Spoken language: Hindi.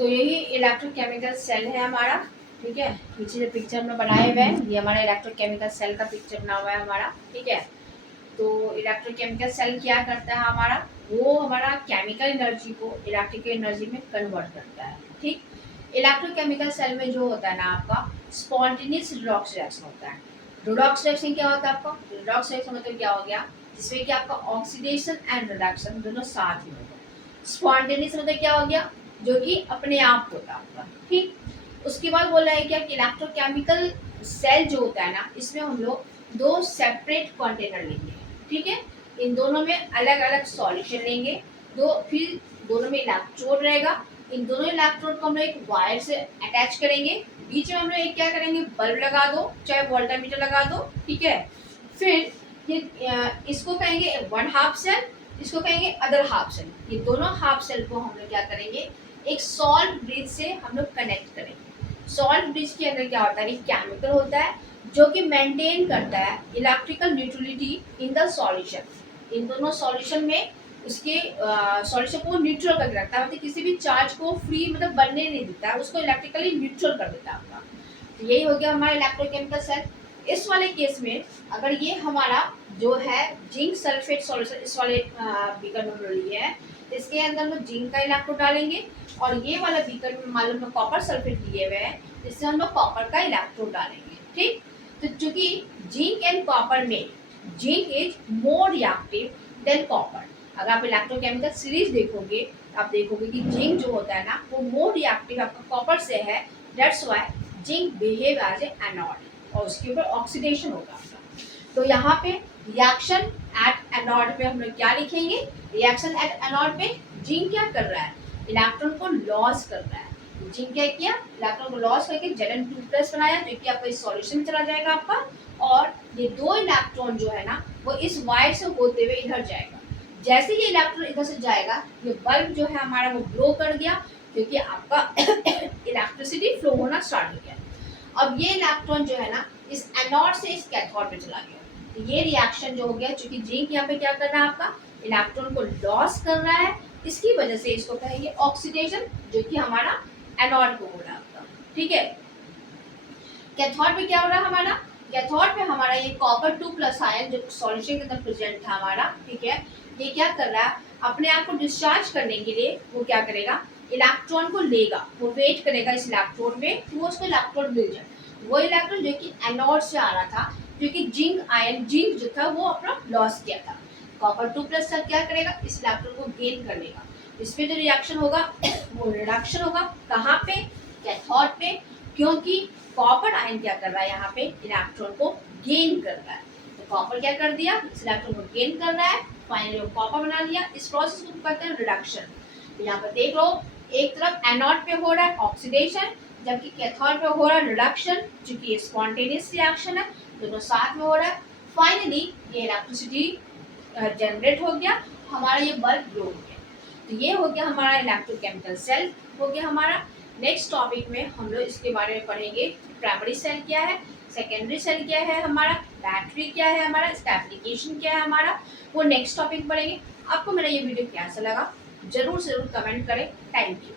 तो यही इलेक्ट्रोकेमिकल सेल है हमारा, ठीक है। पीछे जो पिक्चर में बनाए हुए हैं ये हमारा इलेक्ट्रोकेमिकल सेल का पिक्चर बना हुआ है हमारा, ठीक है। तो इलेक्ट्रोकेमिकल सेल क्या करता है हमारा, वो हमारा केमिकल एनर्जी को इलेक्ट्रिकल एनर्जी में कन्वर्ट करता है, ठीक। इलेक्ट्रोकेमिकल सेल में जो होता है ना आपका स्पॉन्टेनियस रिडॉक्स रिएक्शन होता है। रिडॉक्स रिएक्शन क्या होता है आपका, रिडॉक्स रिएक्शन मतलब क्या हो गया, जिसमें कि आपका ऑक्सीडेशन एंड रिडक्शन दोनों साथ में होगा। स्पॉन्टेनियस मतलब क्या हो गया, जो कि अपने आप होता है आपका, ठीक। उसके बाद बोला है क्या कि इलेक्ट्रोकेमिकल सेल जो होता है ना, इसमें हम लोग दो सेपरेट कंटेनर लेंगे, ठीक है। इन दोनों में अलग अलग सॉल्यूशन लेंगे, फिर दोनों में इलेक्ट्रोड रहेगा। इन दोनों इलेक्ट्रोड को हम लोग एक वायर से अटैच करेंगे, बीच में हम लोग एक क्या करेंगे, बल्ब लगा दो, चाहे वोल्टामीटर लगा दो, ठीक है। फिर ये इसको कहेंगे वन हाफ सेल, इसको कहेंगे अदर हाफ सेल। ये दोनों हाफ सेल को हम लोग क्या करेंगे, एक सॉल्ट ब्रिज से हम लोग कनेक्ट करेंगे। सॉल्ट ब्रिज के अंदर क्या होता है, केमिकल होता है जो कि मेंटेन करता है electrical neutrality in the solution. इन दोनों सॉल्यूशन में उसके सॉल्यूशन को न्यूट्रल करके रखता है, मतलब किसी भी चार्ज को फ्री मतलब बनने नहीं देता है, उसको इलेक्ट्रिकली न्यूट्रल कर देता है आपका। तो यही हो गया हमारा इलेक्ट्रोकेमिकल सेल। इस वाले केस में अगर ये हमारा जो है जिंक सल्फेट सॉल्यूशन, इस वाले बीकर में रही है, इसके अंदर हम जिंक का इलेक्ट्रोड डालेंगे, और ये वाला बीकर में मालूम है कॉपर सल्फेट लिए हुए हैं, इससे हम लोग कॉपर का इलेक्ट्रोड डालेंगे, ठीक। तो चूंकि जिंक एंड कॉपर में zinc is more reactive than copper. अगर आप इलेक्ट्रोकेमिकल सीरीज देखोगे आप देखोगे कि जिंक जो होता है ना वो मोर रिएक्टिव आपका कॉपर से है, that's why zinc behave as a anode, और उसके ऊपर ऑक्सीडेशन होगा आपका। तो यहाँ पे रिएक्शन एट एनोड पे हम लोग क्या लिखेंगे, रिएक्शन एट एनोड पे जिंक क्या कर रहा है, इलेक्ट्रॉन को लॉस कर रहा है। जिंक क्या किया, इलेक्ट्रॉन को लॉस करके Zn2+ बनाया, जो कि आपका इस सॉल्यूशन में चला जाएगा आपका, और ये दो इलेक्ट्रॉन जो है ना वो इस वायर से होते हुए इधर जाएगा। जैसे ये इलेक्ट्रॉन इधर से जाएगा, ये बल्ब जो है हमारा वो ग्लो कर गया, क्योंकि आपका इलेक्ट्रिसिटी फ्लो होना स्टार्ट हो गया। अब ये इलेक्ट्रॉन जो है ना इस एनोड से इस कैथोड पे चला गया। तो ये रिएक्शन जो हो गया, क्योंकि जिंक यहाँ पे क्या कर रहा है आपका इलेक्ट्रॉन को लॉस कर रहा है, इसकी वजह से इसको कहेंगे ऑक्सीडेशन, जो कि हमारा एनोड को हो रहा है आपका, ठीक है। कैथोड पे क्या हो रहा है हमारा, कैथोड पे हमारा ये कॉपर 2+ आयन जो सॉल्यूशन के अंदर प्रेजेंट था हमारा, ठीक है, ये क्या कर रहा है अपने आप को डिस्चार्ज करने के लिए, वो क्या करेगा इलेक्ट्रॉन को लेगा, वो वेट करेगा इस इलेक्ट्रोड में, तो उसको इलेक्ट्रोड मिल जाए। वो इलेक्ट्रॉन जो कि एनोड से आ रहा था, क्योंकि जिंक आयन जिंक जो था वो अपना लॉस किया था, कॉपर 2+ का क्या करेगा इस इलेक्ट्रॉन को गेन कर लेगा। इसमें जो रिएक्शन होगा वो रिडक्शन होगा, कहाँ पे, कैथोड पे, क्योंकि कॉपर आयन क्या कर रहा है यहाँ पे इलेक्ट्रॉन को गेन कर रहा है। तो कॉपर क्या कर दिया, इस इलेक्ट्रॉन को गेन कर रहा है, फाइनली कॉपर बना लिया। इस प्रोसेस को कहते हैं रिडक्शन। तो यहाँ पर देख लो, एक तरफ एनोड पे हो रहा है ऑक्सीडेशन, जबकि कैथोड पे हो रहा है रिडक्शन, क्योंकि ये स्पॉन्टेनियस रिएक्शन है, दोनों साथ में हो रहा है। फाइनली ये इलेक्ट्रिसिटी जनरेट हो गया, हमारा ये बल्ब ग्लो हो गया। तो ये हो गया हमारा इलेक्ट्रोकेमिकल सेल हो गया हमारा। नेक्स्ट टॉपिक में हम लोग इसके बारे में पढ़ेंगे, प्राइमरी सेल क्या है, सेकेंडरी सेल क्या है हमारा, बैटरी क्या है हमारा, इसका एप्लीकेशन क्या है हमारा, वो नेक्स्ट टॉपिक पढ़ेंगे। आपको मेरा ये वीडियो कैसा लगा जरूर कमेंट करें। Thank you.